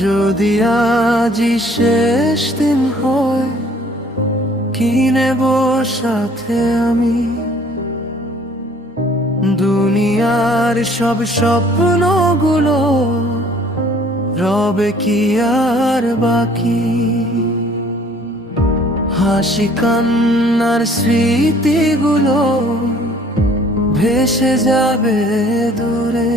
যদি আজি শেষ দিন হয়, কি নেব সাথে আমি? দুনিয়ার সব স্বপ্নগুলো রবে কি আর বাকি? হাসি কান্নার স্মৃতিগুলো ভেসে যাবে দূরে।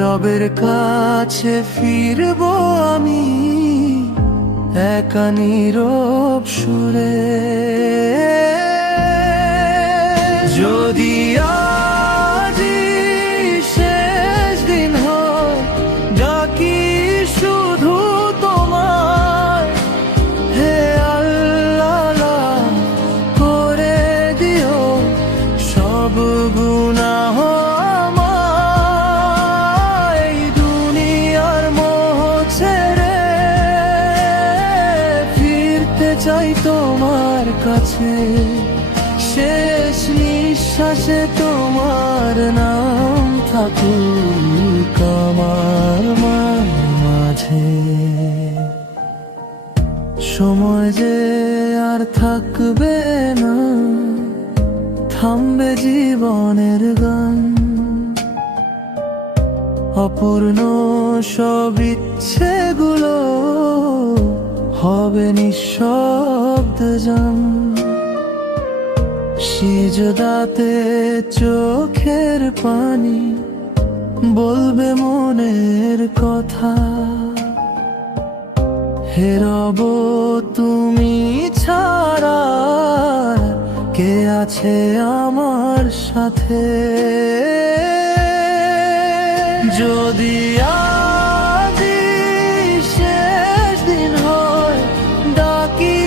রবের কাছে ফিরবো আমি একা নীরব সুরে। যদি আজি শেষ দিন হয়, ডাকি শুধু তোমায়, হে আল্লাহ করে দিও সব গুনাহ আমায়। এই দুনিয়ার মোহ ছেড়ে ফিরতে চাই তোমার কাছে, শেষ নিঃশ্বাসে তোমার নাম থাকুক আমার মাঝে। সময় যে আর থাকবে না, থামবে জীবনের গান। অপূর্ণ সব ইচ্ছেগুলো হবে নিঃশব্দ জান। সিজদাতে চোখের পানি বলবে মনের কথা। হে রব তুমি ছাড়া কে আছে আমার সাথে? যদি আজি শেষ দিন হয়, ডাকি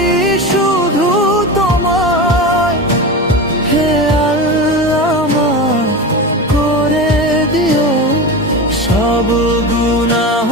শুধু তোমায়, হে আল্লাহ মাফ করে দিও সব গুনাহ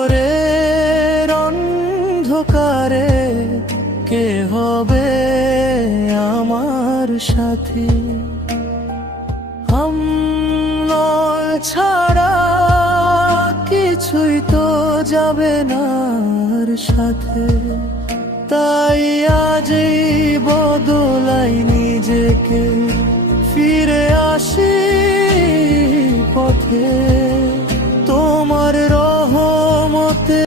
কবরের অন্ধকারে কে হবে আমার সাথী? আল্লাহ ছাড়া কিছুই তো যাবে না আর সাথে। তাই আজই বদলাই নিজেকে, ফিরে আসি পথে।